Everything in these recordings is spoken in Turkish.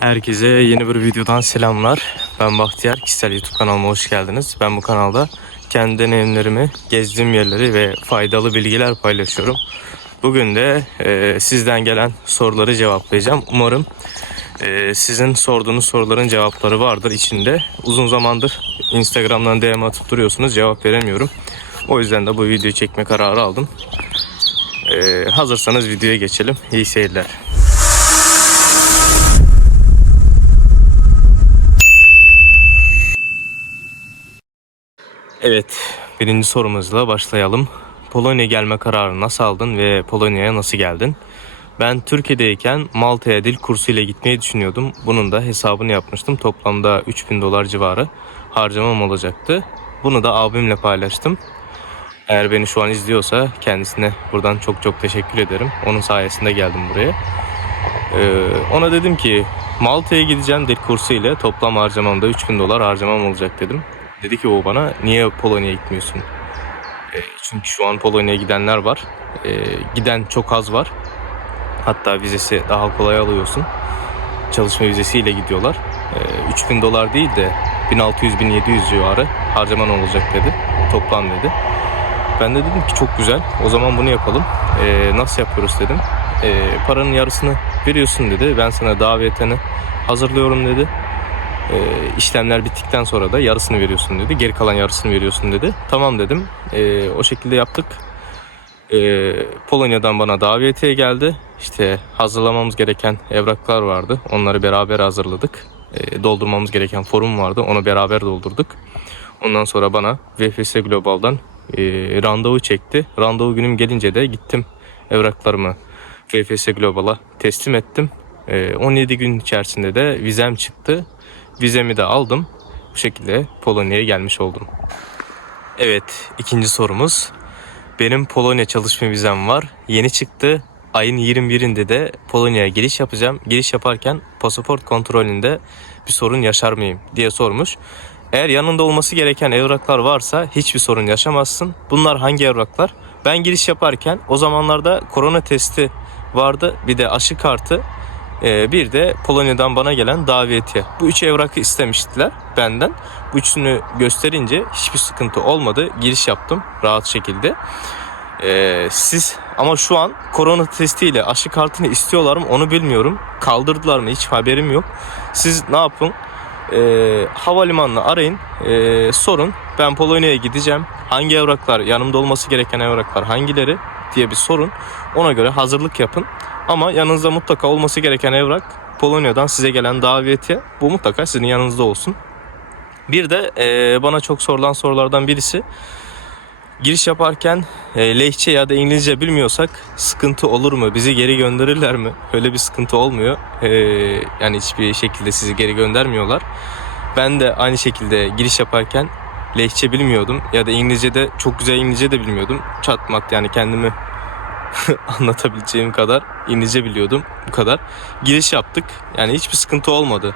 Herkese yeni bir videodan selamlar. Ben Bahtiyar. Kişisel YouTube kanalıma hoş geldiniz. Ben bu kanalda kendi deneyimlerimi, gezdiğim yerleri ve faydalı bilgiler paylaşıyorum. Bugün de e, sizden gelen soruları cevaplayacağım. Umarım e, sizin sorduğunuz soruların cevapları vardır içinde. Uzun zamandır Instagram'dan DM atıp duruyorsunuz. Cevap veremiyorum. O yüzden de bu videoyu çekme kararı aldım. E, hazırsanız videoya geçelim. İyi seyirler. Evet, birinci sorumuzla başlayalım. Polonya gelme kararını nasıl aldın ve Polonya'ya nasıl geldin? Ben Türkiye'deyken Malta'ya dil kursu ile gitmeyi düşünüyordum. Bunun da hesabını yapmıştım. Toplamda 3000 dolar civarı harcamam olacaktı. Bunu da abimle paylaştım. Eğer beni şu an izliyorsa kendisine buradan çok çok teşekkür ederim. Onun sayesinde geldim buraya. Ee, ona dedim ki Malta'ya gideceğim dil kursu ile toplam harcamamda 3000 dolar harcamam olacak dedim. Dedi ki o bana niye Polonya'ya gitmiyorsun? E, çünkü şu an Polonya'ya gidenler var. E, giden çok az var. Hatta vizesi daha kolay alıyorsun. Çalışma vizesiyle gidiyorlar. E, 3000 dolar değil de 1600-1700 civarı harcaman olacak dedi. Toplam dedi. Ben de dedim ki çok güzel. O zaman bunu yapalım. E, nasıl yapıyoruz dedim. E, paranın yarısını veriyorsun dedi. Ben sana davetini hazırlıyorum dedi. E, işlemler bittikten sonra da yarısını veriyorsun dedi. Geri kalan yarısını veriyorsun dedi. Tamam dedim. E, o şekilde yaptık. E, Polonya'dan bana davetiye geldi. İşte hazırlamamız gereken evraklar vardı. Onları beraber hazırladık. E, doldurmamız gereken forum vardı. Onu beraber doldurduk. Ondan sonra bana VFS Global'dan e, randevu çekti. Randevu günüm gelince de gittim evraklarımı VFS Global'a teslim ettim. E, 17 gün içerisinde de vizem çıktı. Vizemi de aldım. Bu şekilde Polonya'ya gelmiş oldum. Evet, ikinci sorumuz. Benim Polonya çalışma vizem var. Yeni çıktı. Ayın 21'inde de Polonya'ya giriş yapacağım. Giriş yaparken pasaport kontrolünde bir sorun yaşar mıyım diye sormuş. Eğer yanında olması gereken evraklar varsa hiçbir sorun yaşamazsın. Bunlar hangi evraklar? Ben giriş yaparken o zamanlarda korona testi vardı. Bir de aşı kartı bir de Polonya'dan bana gelen davetiye. Bu üç evrakı istemiştiler benden. Bu üçünü gösterince hiçbir sıkıntı olmadı. Giriş yaptım rahat şekilde. Ee, siz ama şu an korona testiyle aşı kartını istiyorlar mı onu bilmiyorum. Kaldırdılar mı hiç haberim yok. Siz ne yapın? Ee, havalimanını arayın, ee, sorun. Ben Polonya'ya gideceğim. Hangi evraklar, yanımda olması gereken evraklar hangileri diye bir sorun. Ona göre hazırlık yapın. Ama yanınızda mutlaka olması gereken evrak Polonya'dan size gelen davetiye. Bu mutlaka sizin yanınızda olsun. Bir de e, bana çok sorulan sorulardan birisi giriş yaparken e, lehçe ya da İngilizce bilmiyorsak sıkıntı olur mu? Bizi geri gönderirler mi? Öyle bir sıkıntı olmuyor. E, yani hiçbir şekilde sizi geri göndermiyorlar. Ben de aynı şekilde giriş yaparken lehçe bilmiyordum ya da İngilizce de çok güzel İngilizce de bilmiyordum. Çatmat yani kendimi anlatabileceğim kadar İngilizce biliyordum. Bu kadar. Giriş yaptık. Yani hiçbir sıkıntı olmadı.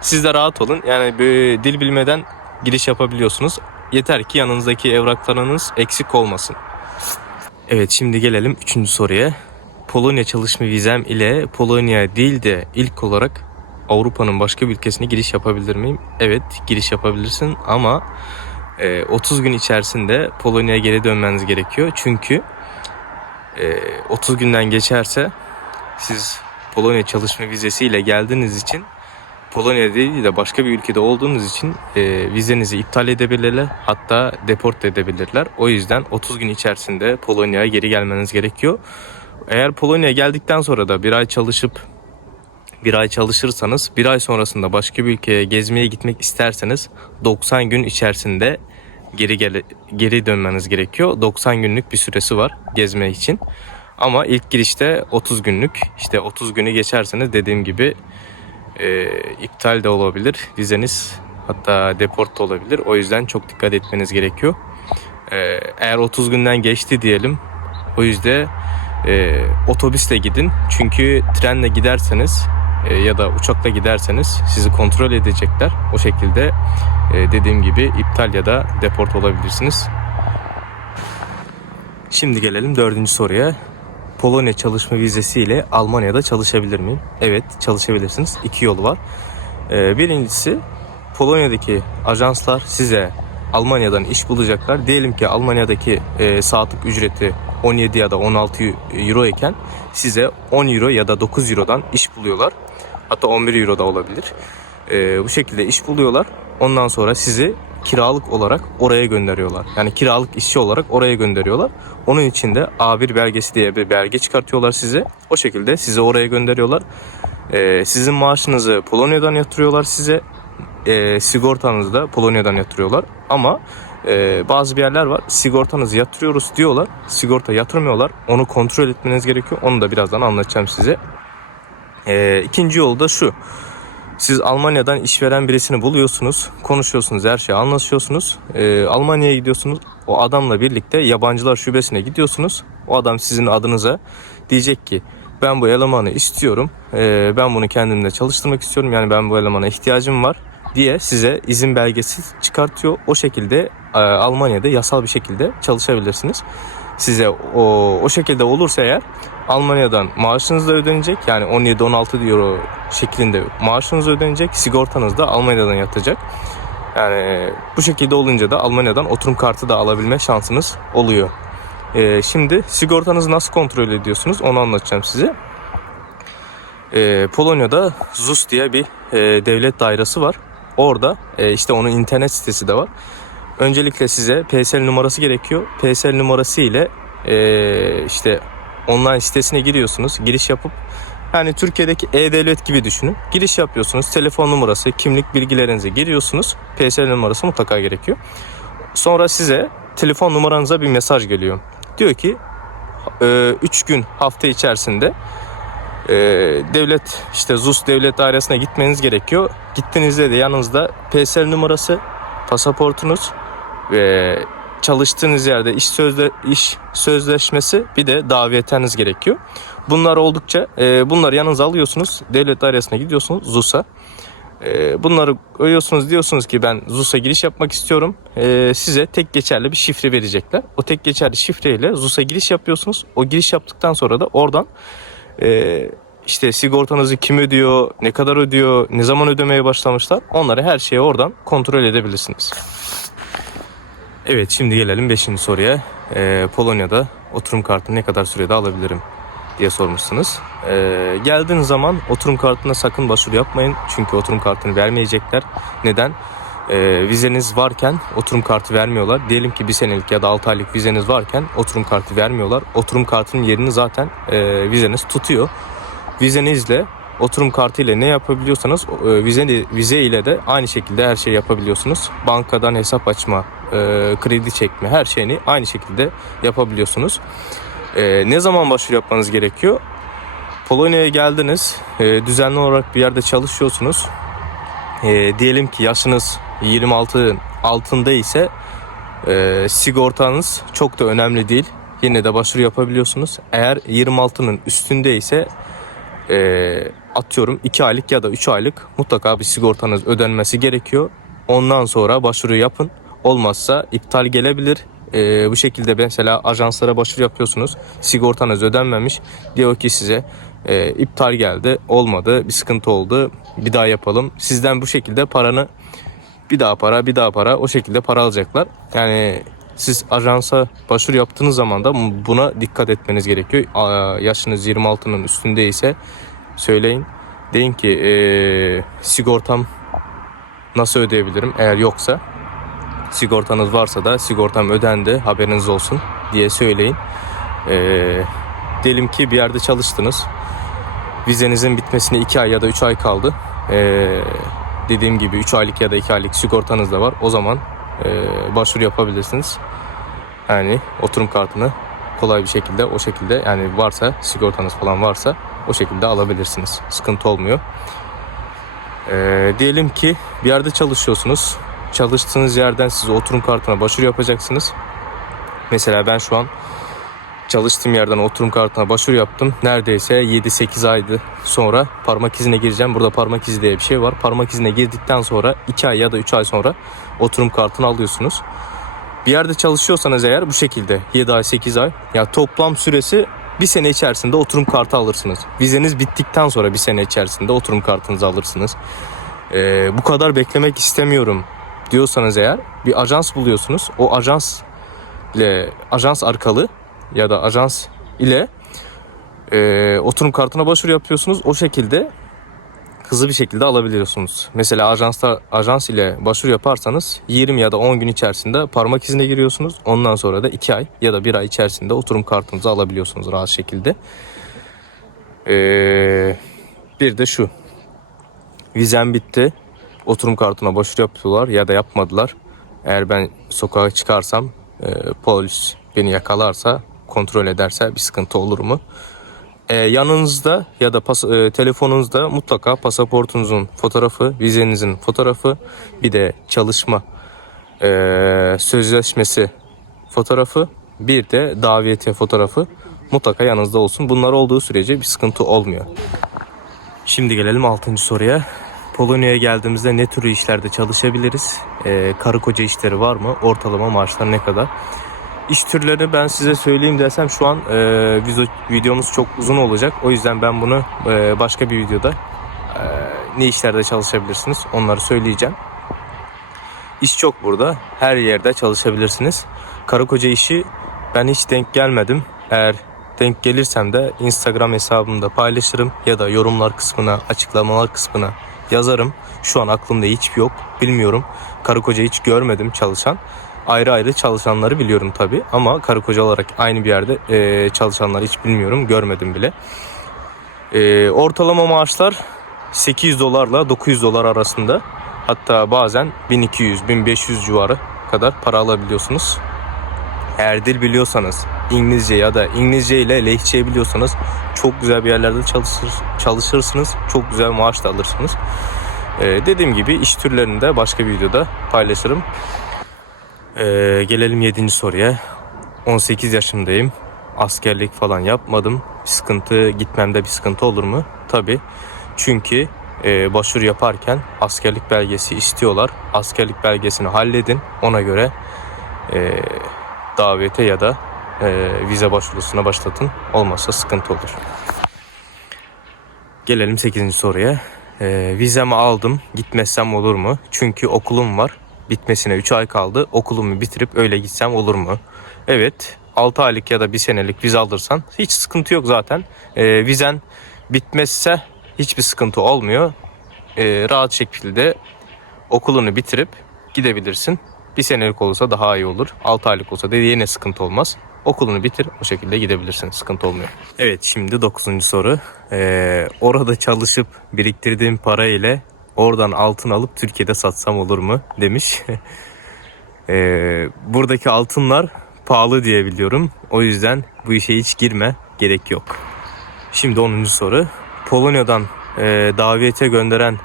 Siz de rahat olun. Yani bir dil bilmeden giriş yapabiliyorsunuz. Yeter ki yanınızdaki evraklarınız eksik olmasın. Evet şimdi gelelim üçüncü soruya. Polonya çalışma vizem ile Polonya değil de ilk olarak Avrupa'nın başka bir ülkesine giriş yapabilir miyim? Evet giriş yapabilirsin ama 30 gün içerisinde Polonya'ya geri dönmeniz gerekiyor. Çünkü e, 30 günden geçerse siz Polonya çalışma vizesiyle geldiğiniz için Polonya değil de başka bir ülkede olduğunuz için e, vizenizi iptal edebilirler hatta deport edebilirler. O yüzden 30 gün içerisinde Polonya'ya geri gelmeniz gerekiyor. Eğer Polonya'ya geldikten sonra da bir ay çalışıp bir ay çalışırsanız bir ay sonrasında başka bir ülkeye gezmeye gitmek isterseniz 90 gün içerisinde geri gele, geri dönmeniz gerekiyor. 90 günlük bir süresi var gezme için. Ama ilk girişte 30 günlük. İşte 30 günü geçerseniz dediğim gibi e, iptal de olabilir vizeniz. Hatta deport da olabilir. O yüzden çok dikkat etmeniz gerekiyor. E, eğer 30 günden geçti diyelim. O yüzden e, otobüsle gidin. Çünkü trenle giderseniz e, ya da uçakla giderseniz sizi kontrol edecekler. O şekilde e, dediğim gibi iptal ya da deport olabilirsiniz. Şimdi gelelim dördüncü soruya. Polonya çalışma vizesi ile Almanya'da çalışabilir miyim? Evet çalışabilirsiniz. İki yolu var. Ee, birincisi Polonya'daki ajanslar size Almanya'dan iş bulacaklar. Diyelim ki Almanya'daki e, saatlik ücreti 17 ya da 16 euro iken size 10 euro ya da 9 eurodan iş buluyorlar. Hatta 11 euro da olabilir. E, bu şekilde iş buluyorlar. Ondan sonra sizi kiralık olarak oraya gönderiyorlar. Yani kiralık işçi olarak oraya gönderiyorlar. Onun için de A1 belgesi diye bir belge çıkartıyorlar size. O şekilde sizi oraya gönderiyorlar. E, sizin maaşınızı Polonya'dan yatırıyorlar size e, sigortanızı da Polonya'dan yatırıyorlar. Ama e, bazı bir yerler var sigortanızı yatırıyoruz diyorlar. Sigorta yatırmıyorlar. Onu kontrol etmeniz gerekiyor. Onu da birazdan anlatacağım size. E, ikinci yol da şu. Siz Almanya'dan işveren birisini buluyorsunuz. Konuşuyorsunuz her şeyi anlaşıyorsunuz. E, Almanya'ya gidiyorsunuz. O adamla birlikte yabancılar şubesine gidiyorsunuz. O adam sizin adınıza diyecek ki ben bu elemanı istiyorum. E, ben bunu kendimde çalıştırmak istiyorum. Yani ben bu elemana ihtiyacım var diye size izin belgesi çıkartıyor. O şekilde e, Almanya'da yasal bir şekilde çalışabilirsiniz. Size o, o şekilde olursa eğer Almanya'dan maaşınız da ödenecek. Yani 17-16 euro şeklinde maaşınız ödenecek. Sigortanız da Almanya'dan yatacak. Yani bu şekilde olunca da Almanya'dan oturum kartı da alabilme şansınız oluyor. E, şimdi sigortanızı nasıl kontrol ediyorsunuz onu anlatacağım size. E, Polonya'da ZUS diye bir e, devlet dairesi var. Orada e, işte onun internet sitesi de var. Öncelikle size PSL numarası gerekiyor. PSL numarası ile e, işte online sitesine giriyorsunuz. Giriş yapıp yani Türkiye'deki e-devlet gibi düşünün. Giriş yapıyorsunuz. Telefon numarası, kimlik bilgilerinizi giriyorsunuz. PSL numarası mutlaka gerekiyor. Sonra size telefon numaranıza bir mesaj geliyor. Diyor ki 3 gün hafta içerisinde e, devlet işte ZUS devlet dairesine gitmeniz gerekiyor. Gittiğinizde de yanınızda PSL numarası, pasaportunuz ve çalıştığınız yerde iş sözle iş sözleşmesi bir de davetiyeniz gerekiyor. Bunlar oldukça e, bunları yanınıza alıyorsunuz. Devlet dairesine gidiyorsunuz ZUS'a. E, bunları koyuyorsunuz diyorsunuz ki ben ZUS'a giriş yapmak istiyorum. E, size tek geçerli bir şifre verecekler. O tek geçerli şifreyle ZUS'a giriş yapıyorsunuz. O giriş yaptıktan sonra da oradan e, işte sigortanızı kim ödüyor, ne kadar ödüyor, ne zaman ödemeye başlamışlar onları her şeyi oradan kontrol edebilirsiniz. Evet şimdi gelelim 5. soruya. Ee, Polonya'da oturum kartını ne kadar sürede alabilirim diye sormuşsunuz. Ee, geldiğiniz zaman oturum kartına sakın başvuru yapmayın. Çünkü oturum kartını vermeyecekler. Neden? Ee, vizeniz varken oturum kartı vermiyorlar. Diyelim ki bir senelik ya da 6 aylık vizeniz varken oturum kartı vermiyorlar. Oturum kartının yerini zaten e, vizeniz tutuyor. Vizenizle oturum kartı ile ne yapabiliyorsanız e, vize, vize ile de aynı şekilde her şeyi yapabiliyorsunuz. Bankadan hesap açma, e, kredi çekme her şeyini aynı şekilde yapabiliyorsunuz. E, ne zaman başvuru yapmanız gerekiyor? Polonya'ya geldiniz, düzenli olarak bir yerde çalışıyorsunuz. Diyelim ki yaşınız 26'ın altında ise sigortanız çok da önemli değil. Yine de başvuru yapabiliyorsunuz. Eğer 26'nın üstünde ise atıyorum 2 aylık ya da 3 aylık mutlaka bir sigortanız ödenmesi gerekiyor. Ondan sonra başvuru yapın. Olmazsa iptal gelebilir. E, bu şekilde mesela ajanslara başvuru yapıyorsunuz. Sigortanız ödenmemiş. Diyor ki size e, iptal geldi. Olmadı. Bir sıkıntı oldu. Bir daha yapalım. Sizden bu şekilde paranı bir daha para bir daha para o şekilde para alacaklar. Yani siz ajansa başvuru yaptığınız zaman da buna dikkat etmeniz gerekiyor. Yaşınız 26'nın üstündeyse söyleyin. Deyin ki eee, sigortam nasıl ödeyebilirim eğer yoksa. Sigortanız varsa da sigortam ödendi haberiniz olsun diye söyleyin. Eee diyelim ki bir yerde çalıştınız. Vizenizin bitmesine 2 ay ya da 3 ay kaldı. Eee, dediğim gibi 3 aylık ya da 2 aylık sigortanız da var. O zaman eee, başvuru yapabilirsiniz. Yani oturum kartını kolay bir şekilde o şekilde yani varsa sigortanız falan varsa o şekilde alabilirsiniz. Sıkıntı olmuyor. Ee, diyelim ki bir yerde çalışıyorsunuz. Çalıştığınız yerden siz oturum kartına başvuru yapacaksınız. Mesela ben şu an çalıştığım yerden oturum kartına başvuru yaptım. Neredeyse 7-8 aydı sonra parmak izine gireceğim. Burada parmak izi diye bir şey var. Parmak izine girdikten sonra 2 ay ya da 3 ay sonra oturum kartını alıyorsunuz. Bir yerde çalışıyorsanız eğer bu şekilde 7 ay 8 ay ya toplam süresi bir sene içerisinde oturum kartı alırsınız. Vizeniz bittikten sonra bir sene içerisinde oturum kartınızı alırsınız. Ee, bu kadar beklemek istemiyorum diyorsanız eğer bir ajans buluyorsunuz. O ajans ile ajans arkalı ya da ajans ile e, oturum kartına başvuru yapıyorsunuz. O şekilde hızlı bir şekilde alabiliyorsunuz. Mesela ajansta ajans ile başvuru yaparsanız 20 ya da 10 gün içerisinde parmak izine giriyorsunuz. Ondan sonra da 2 ay ya da 1 ay içerisinde oturum kartınızı alabiliyorsunuz rahat şekilde. Ee, bir de şu. Vizem bitti. Oturum kartına başvuru yapıyorlar ya da yapmadılar. Eğer ben sokağa çıkarsam e, polis beni yakalarsa kontrol ederse bir sıkıntı olur mu? Ee, yanınızda ya da pas- e, telefonunuzda mutlaka pasaportunuzun fotoğrafı, vizenizin fotoğrafı, bir de çalışma e, sözleşmesi fotoğrafı, bir de davetiye fotoğrafı mutlaka yanınızda olsun. Bunlar olduğu sürece bir sıkıntı olmuyor. Şimdi gelelim 6. soruya. Polonya'ya geldiğimizde ne tür işlerde çalışabiliriz? Ee, karı koca işleri var mı? Ortalama maaşlar ne kadar? İş türlerini ben size söyleyeyim desem şu an e, video, videomuz çok uzun olacak. O yüzden ben bunu e, başka bir videoda e, ne işlerde çalışabilirsiniz onları söyleyeceğim. İş çok burada. Her yerde çalışabilirsiniz. Karı koca işi ben hiç denk gelmedim. Eğer denk gelirsem de Instagram hesabımda paylaşırım ya da yorumlar kısmına, açıklamalar kısmına yazarım. Şu an aklımda hiçbir yok. Bilmiyorum. Karı koca hiç görmedim çalışan. Ayrı ayrı çalışanları biliyorum tabi ama karı koca olarak aynı bir yerde e, çalışanları hiç bilmiyorum. Görmedim bile. E, ortalama maaşlar 800 dolarla 900 dolar arasında. Hatta bazen 1200-1500 civarı kadar para alabiliyorsunuz. Eğer dil biliyorsanız İngilizce ya da İngilizce ile lehçeyi biliyorsanız çok güzel bir yerlerde çalışır, çalışırsınız. Çok güzel maaş da alırsınız. Ee, dediğim gibi iş türlerini de başka bir videoda paylaşırım. Ee, gelelim 7. soruya. 18 yaşındayım. Askerlik falan yapmadım. Bir sıkıntı gitmemde bir sıkıntı olur mu? Tabi. Çünkü e, başvuru yaparken askerlik belgesi istiyorlar. Askerlik belgesini halledin. Ona göre e, davete ya da e, vize başvurusuna başlatın. Olmazsa sıkıntı olur. Gelelim 8. soruya. E, vizemi aldım. Gitmezsem olur mu? Çünkü okulum var. Bitmesine 3 ay kaldı. Okulumu bitirip öyle gitsem olur mu? Evet. 6 aylık ya da 1 senelik vize alırsan hiç sıkıntı yok zaten. E, vizen bitmezse hiçbir sıkıntı olmuyor. E, rahat şekilde okulunu bitirip gidebilirsin. Bir senelik olursa daha iyi olur. 6 aylık olsa da yine sıkıntı olmaz. Okulunu bitir o şekilde gidebilirsin. Sıkıntı olmuyor. Evet şimdi 9. soru. Ee, orada çalışıp biriktirdiğim para ile oradan altın alıp Türkiye'de satsam olur mu demiş. Ee, buradaki altınlar pahalı diye biliyorum. O yüzden bu işe hiç girme. Gerek yok. Şimdi 10. soru. Polonya'dan e, davete gönderen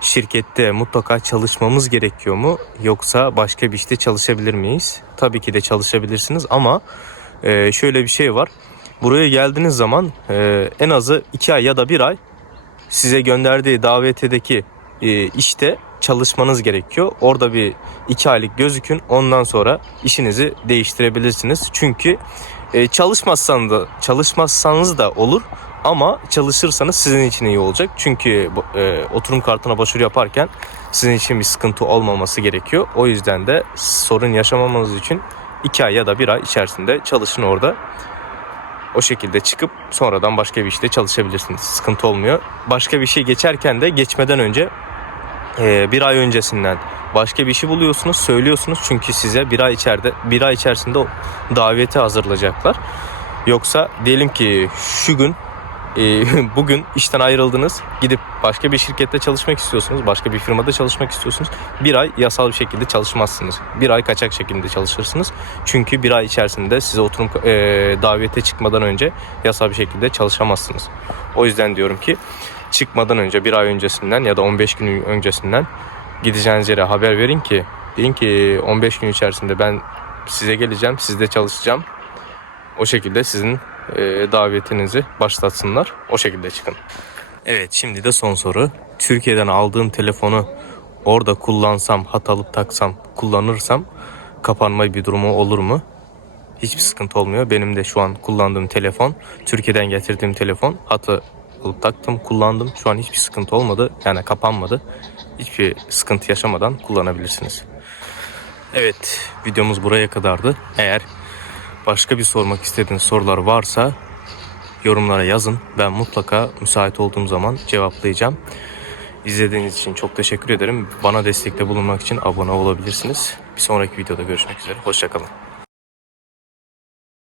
şirkette mutlaka çalışmamız gerekiyor mu? Yoksa başka bir işte çalışabilir miyiz? Tabii ki de çalışabilirsiniz ama e, şöyle bir şey var. Buraya geldiğiniz zaman e, en azı 2 ay ya da 1 ay size gönderdiği davetedeki e, işte çalışmanız gerekiyor. Orada bir 2 aylık gözükün. Ondan sonra işinizi değiştirebilirsiniz. Çünkü e, çalışmazsanız da çalışmazsanız da olur ama çalışırsanız sizin için iyi olacak. Çünkü e, oturum kartına başvuru yaparken sizin için bir sıkıntı olmaması gerekiyor. O yüzden de sorun yaşamamanız için 2 ay ya da 1 ay içerisinde çalışın orada. O şekilde çıkıp sonradan başka bir işte çalışabilirsiniz. Sıkıntı olmuyor. Başka bir şey geçerken de geçmeden önce e, bir ay öncesinden başka bir işi buluyorsunuz, söylüyorsunuz. Çünkü size bir ay içeride, bir ay içerisinde o daveti hazırlayacaklar. Yoksa diyelim ki şu gün e, bugün işten ayrıldınız gidip başka bir şirkette çalışmak istiyorsunuz başka bir firmada çalışmak istiyorsunuz bir ay yasal bir şekilde çalışmazsınız bir ay kaçak şekilde çalışırsınız çünkü bir ay içerisinde size oturum e, davete çıkmadan önce yasal bir şekilde çalışamazsınız o yüzden diyorum ki çıkmadan önce bir ay öncesinden ya da 15 gün öncesinden gideceğiniz yere haber verin ki deyin ki 15 gün içerisinde ben size geleceğim sizde çalışacağım o şekilde sizin e, davetinizi başlatsınlar. O şekilde çıkın. Evet şimdi de son soru. Türkiye'den aldığım telefonu orada kullansam, hat alıp taksam, kullanırsam kapanma bir durumu olur mu? hiçbir sıkıntı olmuyor. Benim de şu an kullandığım telefon Türkiye'den getirdiğim telefon hatı alıp taktım kullandım. Şu an hiçbir sıkıntı olmadı. Yani kapanmadı. Hiçbir sıkıntı yaşamadan kullanabilirsiniz. Evet videomuz buraya kadardı. Eğer başka bir sormak istediğiniz sorular varsa yorumlara yazın. Ben mutlaka müsait olduğum zaman cevaplayacağım. İzlediğiniz için çok teşekkür ederim. Bana destekte bulunmak için abone olabilirsiniz. Bir sonraki videoda görüşmek üzere. Hoşçakalın.